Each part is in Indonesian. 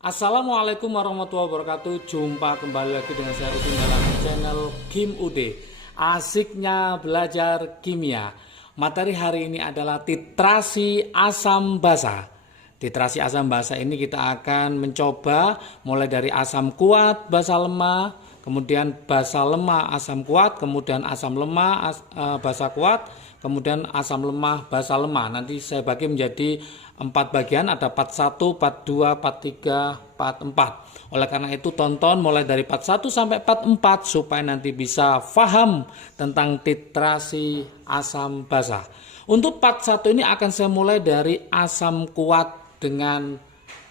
Assalamualaikum warahmatillahi wabarakatuh. Jumpa kembali lagi dengan saya Udin dalam channel Kim UD. Asiknya belajar kimia. Materi hari ini adalah titrasi asam basa. Titrasi asam basa ini kita akan mencoba mulai dari asam kuat, basa lemah, kemudian basa lemah, asam kuat, kemudian asam lemah, basa kuat, kemudian asam lemah, basa lemah. Nanti saya bagi menjadi 4 bagian, ada part 1, part 2, part 3, part 4. Oleh karena itu tonton mulai dari part 1 sampai part 4 supaya nanti bisa paham tentang titrasi asam basa. Untuk part 1 ini akan saya mulai dari asam kuat dengan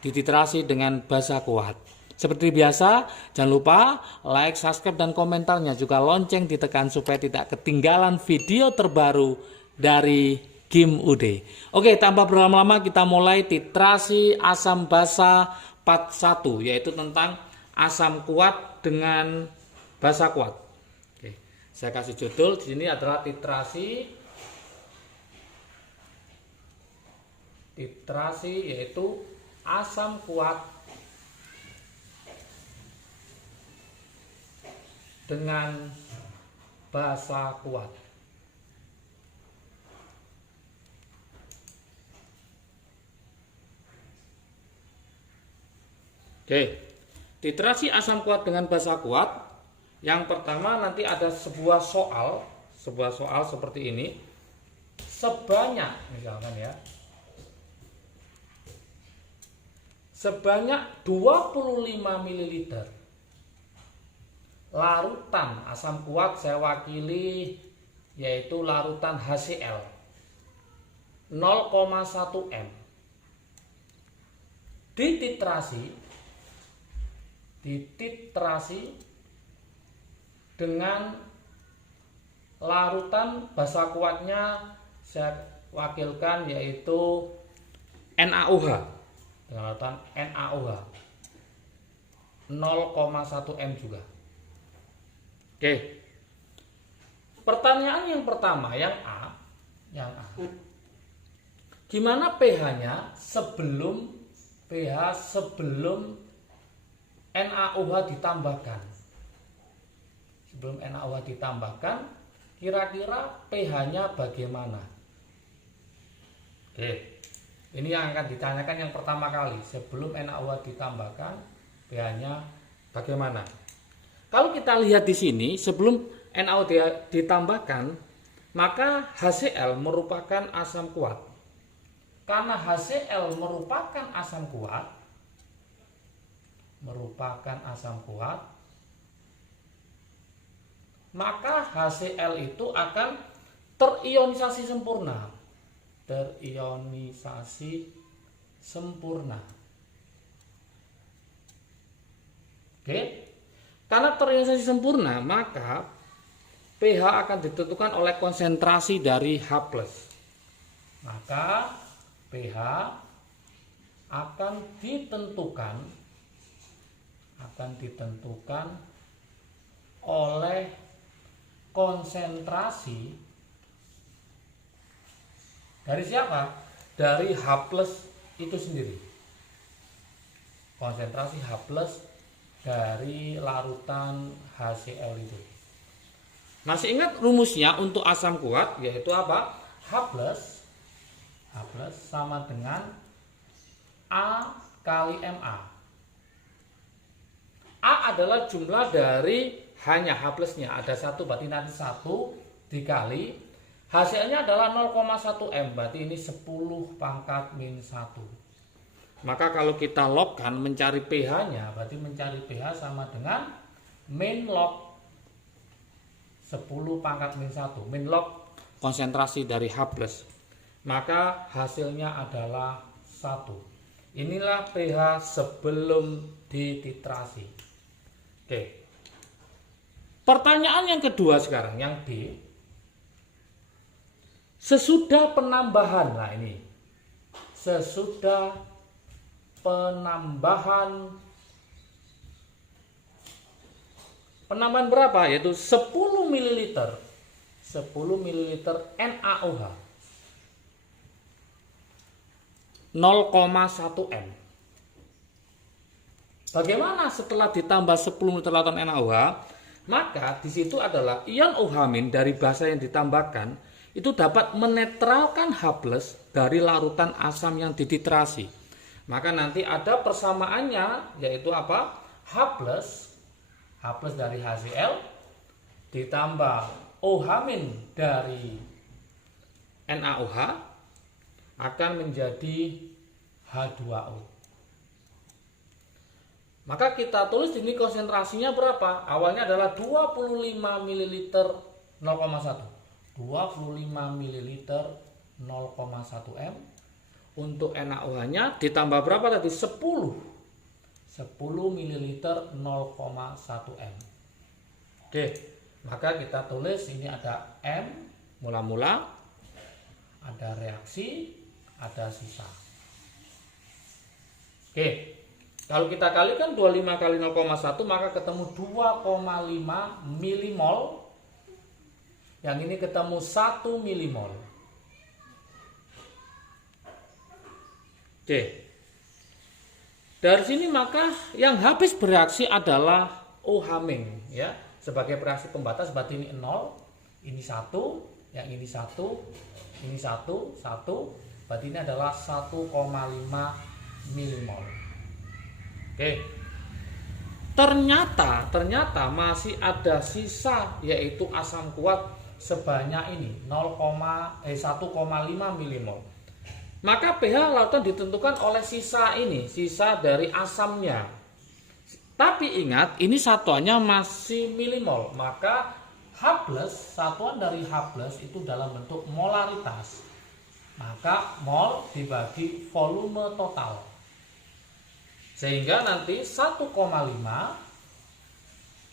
dititrasi dengan basa kuat. Seperti biasa, jangan lupa like, subscribe, dan komentarnya. Juga lonceng ditekan supaya tidak ketinggalan video terbaru dari Kim UD. Oke, tanpa berlama-lama kita mulai titrasi asam basa part 1, yaitu tentang asam kuat dengan basa kuat. Oke, saya kasih judul di sini adalah titrasi yaitu asam kuat dengan basa kuat. Oke, titrasi asam kuat dengan basa kuat. Yang pertama nanti ada sebuah soal seperti ini. Sebanyak misalkan ya. Sebanyak 25 ml larutan asam kuat, saya wakili yaitu larutan HCl 0,1 m dititrasi dengan larutan basa kuatnya saya wakilkan yaitu NaOH, dengan larutan NaOH 0,1 m juga. Oke. Pertanyaan yang pertama, yang A. Gimana pH-nya sebelum NaOH ditambahkan? Sebelum NaOH ditambahkan, kira-kira pH-nya bagaimana? Oke. Ini yang akan ditanyakan yang pertama kali. Sebelum NaOH ditambahkan, pH-nya bagaimana? Kalau kita lihat di sini, sebelum NaOH ditambahkan, maka HCl merupakan asam kuat. Karena HCl merupakan asam kuat, maka HCl itu akan terionisasi sempurna. Oke. Karena terionisasi sempurna, maka pH akan ditentukan oleh konsentrasi dari H+. Maka pH akan ditentukan oleh konsentrasi dari siapa? Dari H+ itu sendiri. Konsentrasi H+ dari larutan HCl itu. Masih ingat rumusnya untuk asam kuat yaitu apa? H+ sama dengan A kali Ma. A adalah jumlah dari hanya H+-nya, ada 1, berarti nanti 1 dikali hasilnya adalah 0,1 m, berarti ini 10 pangkat min 1. Maka kalau kita logkan mencari pH-nya, berarti mencari pH sama dengan min log 10 pangkat min 1. Min log konsentrasi dari H+. Maka hasilnya adalah 1. Inilah pH sebelum dititrasi. Oke. Pertanyaan yang kedua sekarang, yang B. Sesudah penambahan, nah ini. Sesudah penambahan berapa? Yaitu 10 ml NaOH 0,1 m. Bagaimana setelah ditambah 10 ml lautan NaOH? Maka di situ adalah ion OH- dari basa yang ditambahkan itu dapat menetralkan H+ dari larutan asam yang dititrasi. Maka nanti ada persamaannya, yaitu apa? H+ dari HCl ditambah OH- dari NaOH akan menjadi H2O. Maka kita tulis ini konsentrasinya berapa? Awalnya adalah 25 ml 0,1. 25 ml 0,1 M. Untuk NaOH-nya ditambah berapa tadi? 10 ml 0,1 M. Oke, maka kita tulis ini ada M mula-mula, ada reaksi, ada sisa. Oke. Kalau kita kalikan 25 kali 0,1 maka ketemu 2,5 milimol. Yang ini ketemu 1 milimol. Oke. Dari sini maka yang habis bereaksi adalah OH- ya. Sebagai reaksi pembatas berarti ini 0, ini 1, yang ini 1, ini 1, 1. Berarti ini adalah 1,5 milimol. Oke. Ternyata masih ada sisa, yaitu asam kuat sebanyak ini 1,5 milimol. Maka pH lautan ditentukan oleh sisa ini, sisa dari asamnya. Tapi ingat, ini satuannya masih milimol. Maka H+, satuan dari H+ itu dalam bentuk molaritas. Maka mol dibagi volume total. Sehingga nanti 1,5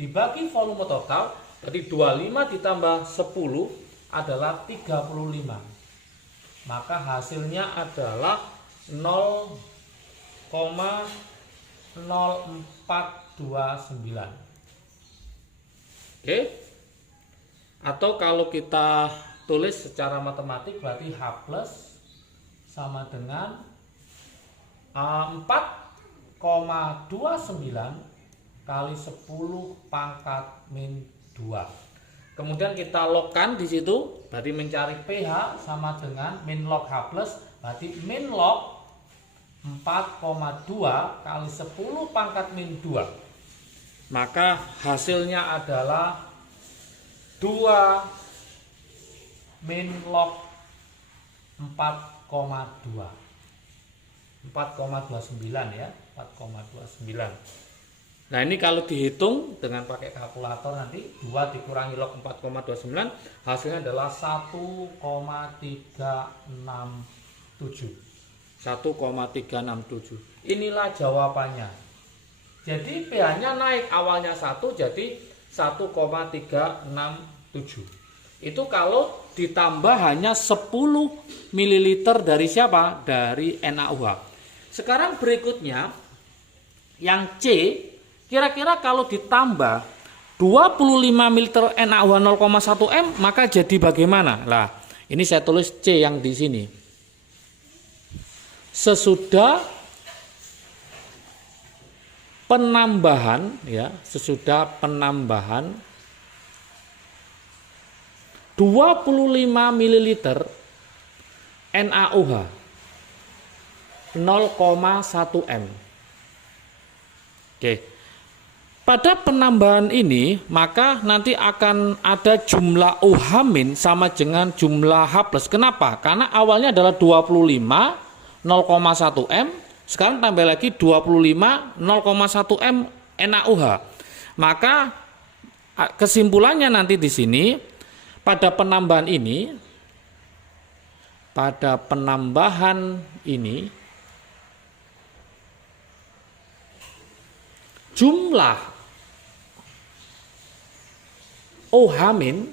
dibagi volume total, jadi 25 ditambah 10 adalah 35. Maka hasilnya adalah 0,0429. Oke. Atau kalau kita tulis secara matematik berarti H+ sama dengan 4,29 kali 10 pangkat min 2. Kemudian kita logkan di situ, berarti mencari pH sama dengan min log H+, berarti min log 4,2 kali 10 pangkat min 2. Maka hasilnya adalah 2 min log 4,2. 4,29 ya, 4,29. Nah, ini kalau dihitung dengan pakai kalkulator nanti 2 dikurangi log 4,29 hasilnya adalah 1,367. 1,367. Inilah jawabannya. Jadi pH-nya naik, awalnya 1 jadi 1,367. Itu kalau ditambah hanya 10 ml dari siapa? Dari NaOH. Sekarang berikutnya yang C, kira-kira kalau ditambah 25 ml NaOH 0,1 M maka jadi bagaimana? Lah, ini saya tulis C yang di sini. Sesudah penambahan 25 ml NaOH 0,1 M. Oke. Pada penambahan ini maka nanti akan ada jumlah OH- sama dengan jumlah H+. Kenapa? Karena awalnya adalah 25 0,1 M, sekarang tambah lagi 25 0,1 M NaOH. Maka kesimpulannya nanti di sini pada penambahan ini jumlah OH-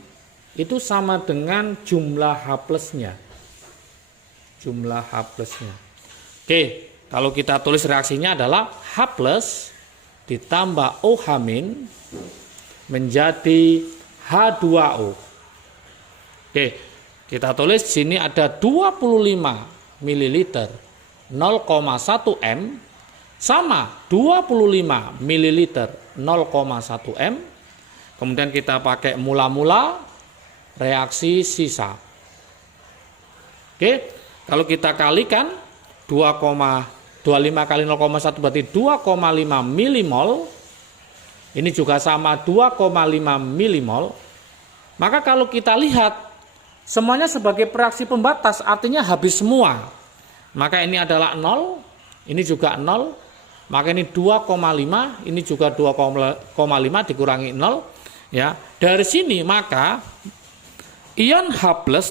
itu sama dengan jumlah H+-nya. Jumlah H+-nya. Oke, kalau kita tulis reaksinya adalah H+ ditambah OH- menjadi H2O. Oke, kita tulis di sini ada 25 ml 0,1 M sama 25 ml 0,1 M. Kemudian kita pakai mula-mula reaksi sisa. Oke, kalau kita kalikan 2,25 kali 0,1 berarti 2,5 milimol. Ini juga sama 2,5 milimol. Maka kalau kita lihat semuanya sebagai reaksi pembatas, artinya habis semua. Maka ini adalah 0, ini juga 0. Maka ini 2,5, ini juga 2,5 dikurangi 0. Ya, dari sini maka ion H+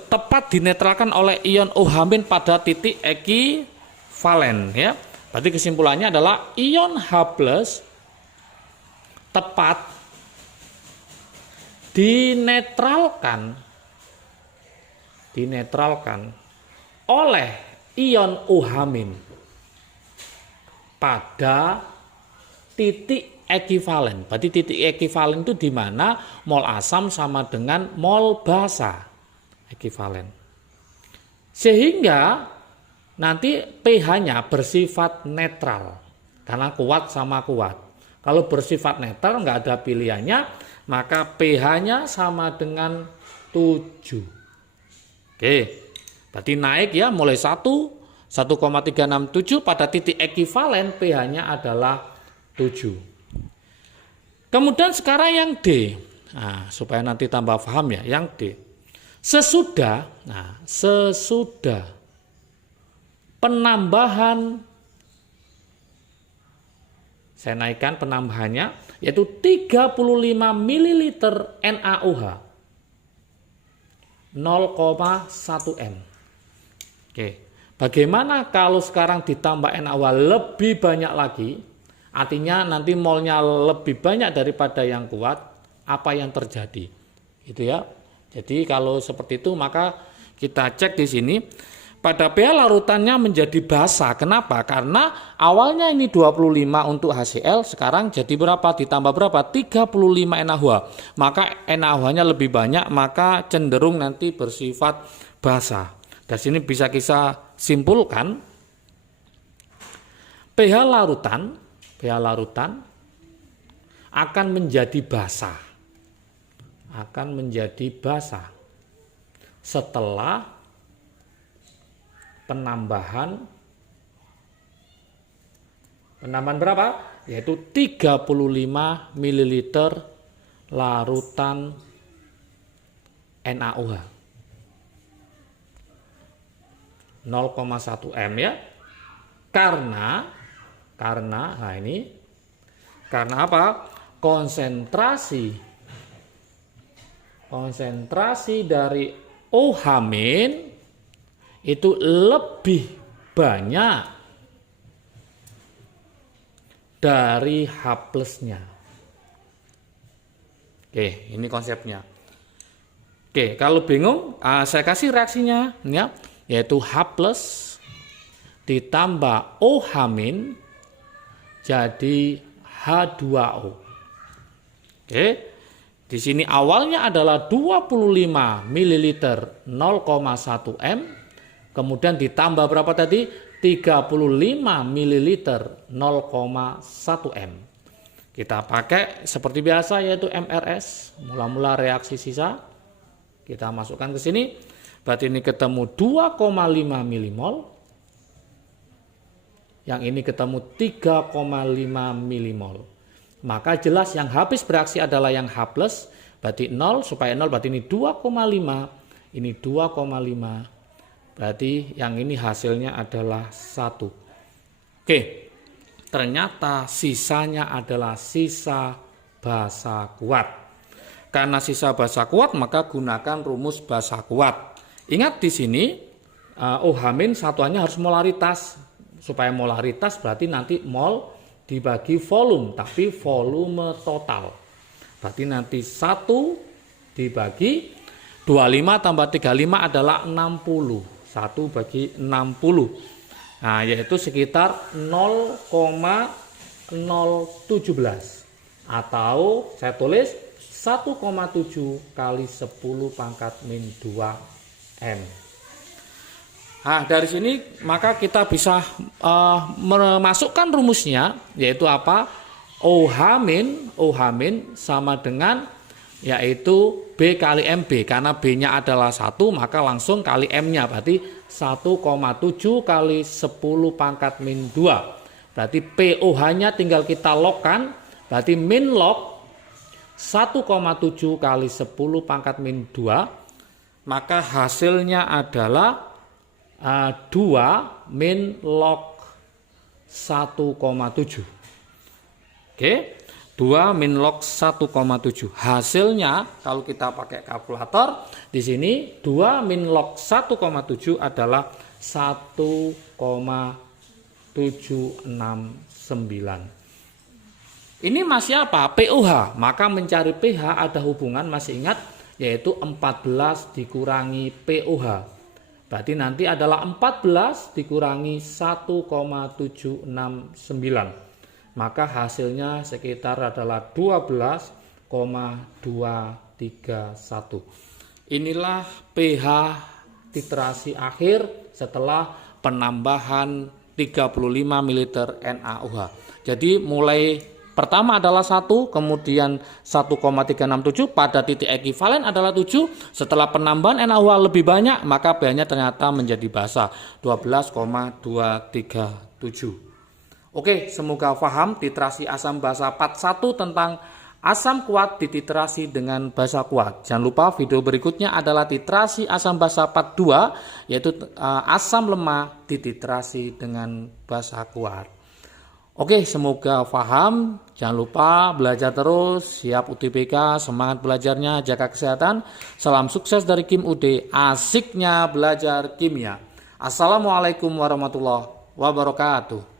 tepat dinetralkan oleh ion OH- pada titik ekivalen. Ya, berarti kesimpulannya adalah ion H+ tepat dinetralkan oleh ion OH- pada titik ekivalen. Berarti titik ekivalen itu di mana mol asam sama dengan mol basa. Ekivalen. Sehingga nanti pH-nya bersifat netral karena kuat sama kuat. Kalau bersifat netral nggak ada pilihannya, maka pH-nya sama dengan 7. Oke, berarti naik ya mulai 1,367 pada titik ekivalen pH-nya adalah 7. Kemudian sekarang yang D. Nah, supaya nanti tambah paham ya, yang D. Sesudah penambahan, saya naikkan penambahannya yaitu 35 ml NaOH 0,1 M. Oke, bagaimana kalau sekarang ditambah NaOH lebih banyak lagi? Artinya nanti molnya lebih banyak daripada yang kuat, apa yang terjadi? Itu ya. Jadi kalau seperti itu maka kita cek di sini pada pH larutannya menjadi basa. Kenapa? Karena awalnya ini 25 untuk HCl, sekarang jadi berapa? Ditambah berapa? 35 NaOH. Maka NaOH-nya lebih banyak, maka cenderung nanti bersifat basa. Dari sini bisa kita simpulkan pH larutan akan menjadi basa. Setelah penambahan berapa? Yaitu 35 ml larutan NaOH 0,1 M ya. Karena apa? Konsentrasi dari OH- itu lebih banyak dari H+-nya. Oke, ini konsepnya. Oke, kalau bingung, saya kasih reaksinya ya, yaitu H+ ditambah OH- jadi H2O. Oke. Di sini awalnya adalah 25 ml 0,1 M. Kemudian ditambah berapa tadi? 35 ml 0,1 M. Kita pakai seperti biasa yaitu MRS, mula-mula reaksi sisa. Kita masukkan ke sini. Berarti ini ketemu 2,5 milimol. Yang ini ketemu 3,5 milimol. Maka jelas yang habis bereaksi adalah yang H+, berarti 0, supaya 0 berarti ini 2,5, ini 2,5, berarti yang ini hasilnya adalah 1. Oke, ternyata sisanya adalah sisa basa kuat. Karena sisa basa kuat maka gunakan rumus basa kuat. Ingat di sini OH- satuannya harus molaritas. Supaya molaritas berarti nanti mol dibagi volume, tapi volume total. Berarti nanti 1 dibagi 25 tambah 35 adalah 60. 1 bagi 60. Nah, yaitu sekitar 0,017. Atau saya tulis 1,7 kali 10⁻²⁰ M. Nah, dari sini maka kita bisa memasukkan rumusnya, yaitu apa? OH min sama dengan yaitu B kali MB. Karena B-nya adalah 1, maka langsung kali M-nya, berarti 1,7 kali 10 pangkat min 2. Berarti POH-nya tinggal kita logkan, berarti min log 1,7 kali 10 pangkat min 2, maka hasilnya adalah 2 min log 1,7. Oke, 2 min log 1,7. Hasilnya kalau kita pakai kalkulator di sini 2 min log 1,7 adalah 1,769. Ini masih apa? POH. Maka mencari pH ada hubungan, masih ingat, yaitu 14 dikurangi POH. Berarti nanti adalah 14 dikurangi 1,769. Maka hasilnya sekitar adalah 12,231. Inilah pH titrasi akhir setelah penambahan 35 ml NaOH. Jadi mulai pertama adalah 1, kemudian 1,367, pada titik ekivalen adalah 7. Setelah penambahan NaOH lebih banyak, maka pH-nya ternyata menjadi basa, 12,237. Oke, semoga paham titrasi asam basa part 1 tentang asam kuat dititrasi dengan basa kuat. Jangan lupa video berikutnya adalah titrasi asam basa part 2, yaitu asam lemah dititrasi dengan basa kuat. Oke, semoga paham. Jangan lupa belajar terus, siap UTBK, semangat belajarnya, jaga kesehatan. Salam sukses dari Kim UD, asiknya belajar kimia. Assalamualaikum warahmatullahi wabarakatuh.